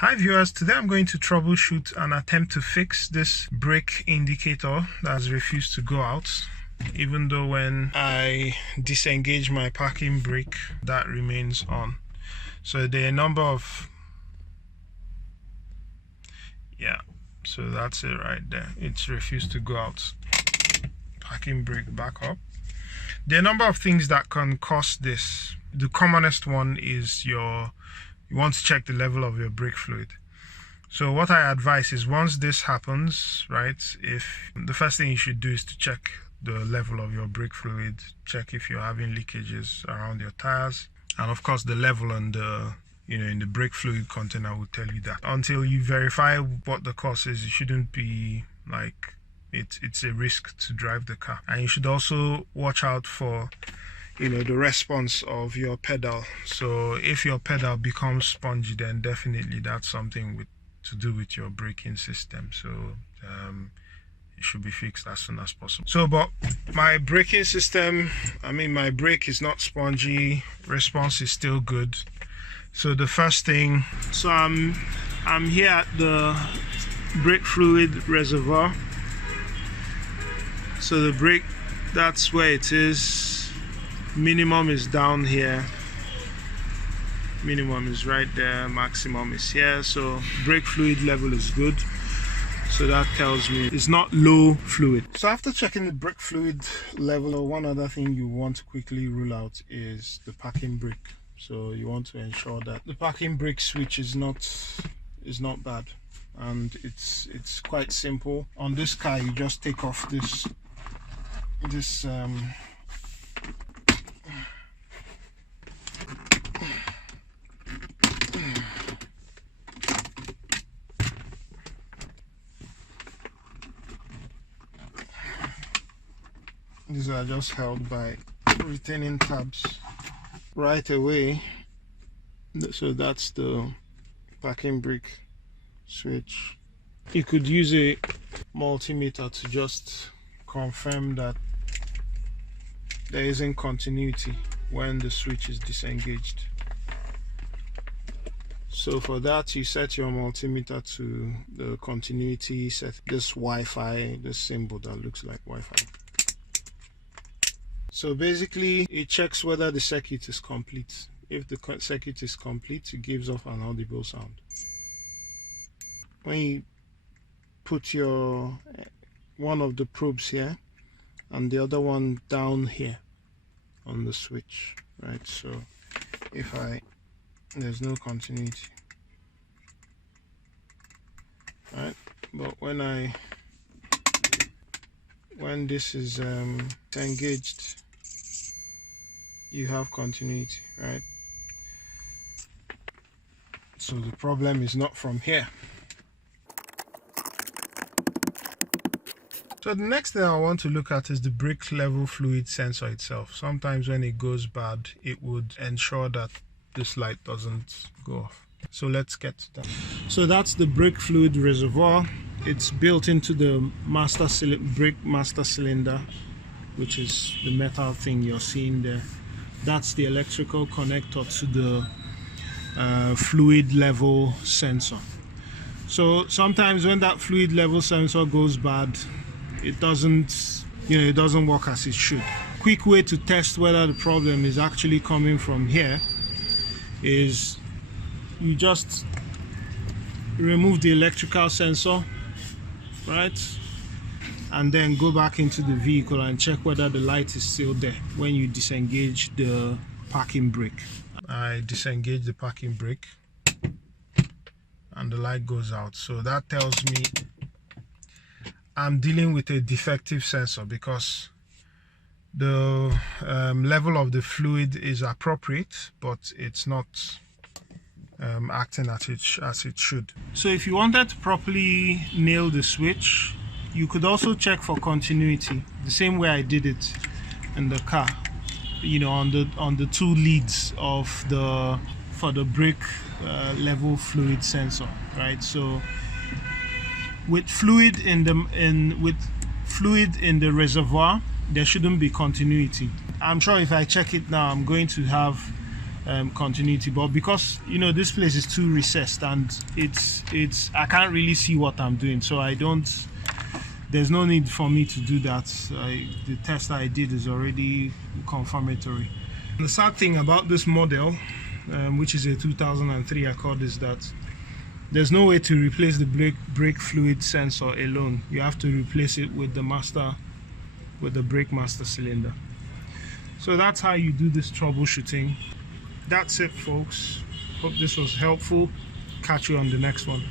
Hi viewers, today I'm going to troubleshoot and attempt to fix this brake indicator that has refused to go out, even though when I disengage my parking brake that remains on. So there are a number of so that's it right there. It's refused to go out. Parking brake back up. There are a number of things that can cause this. The commonest one is you want to check the level of your brake fluid. So what I advise is, once this happens, right, if the first thing you should do is to check the level of your brake fluid, check if you're having leakages around your tires, and of course the level on the in the brake fluid container will tell you that. Until you verify what the cause is, you shouldn't be like it's a risk to drive the car. And you should also watch out for the response of your pedal. So if your pedal becomes spongy, then definitely that's something to do with your braking system. So it should be fixed as soon as possible. So but my braking system, my brake is not spongy, response is still good. So the first thing, so I'm here at the brake fluid reservoir. So the brake, that's where it is. Minimum is down here, minimum is right there, maximum is here. So brake fluid level is good, so that tells me it's not low fluid. So after checking the brake fluid level, one other thing you want to quickly rule out is the parking brake. So you want to ensure that the parking brake switch is not bad, and it's quite simple. On this car, you just take off this these are just held by retaining tabs right away. So that's the parking brake switch. You could use a multimeter to just confirm that there isn't continuity when the switch is disengaged. So for that, you set your multimeter to the continuity, set this Wi-Fi, this symbol that looks like Wi-Fi. So basically it checks whether the circuit is complete. If the circuit is complete, it gives off an audible sound. When you put your one of the probes here and the other one down here on the switch, right? So if there's no continuity, right? But when this is engaged, you have continuity, right? So the problem is not from here. So the next thing I want to look at is the brake level fluid sensor itself. Sometimes when it goes bad, it would ensure that this light doesn't go off. So let's get to that. So that's the brake fluid reservoir. It's built into the brake master cylinder, which is the metal thing you're seeing there. That's the electrical connector to the fluid level sensor. So sometimes when that fluid level sensor goes bad, it doesn't work as it should. Quick way to test whether the problem is actually coming from here is you just remove the electrical sensor, right, and then go back into the vehicle and check whether the light is still there when you disengage the parking brake. I disengage the parking brake and the light goes out. So that tells me I'm dealing with a defective sensor, because the level of the fluid is appropriate, but it's not acting as it should. So if you wanted to properly nail the switch, you could also check for continuity the same way I did it in the car, on the two leads for the brake level fluid sensor, right? So with fluid in the reservoir, there shouldn't be continuity. I'm sure if I check it now, I'm going to have continuity, but because this place is too recessed and it's I can't really see what I'm doing, so there's no need for me to do that. The test I did is already confirmatory. And the sad thing about this model, which is a 2003 Accord, is that there's no way to replace the brake fluid sensor alone. You have to replace it with the brake master cylinder. So that's how you do this troubleshooting. That's it, folks. Hope this was helpful. Catch you on the next one.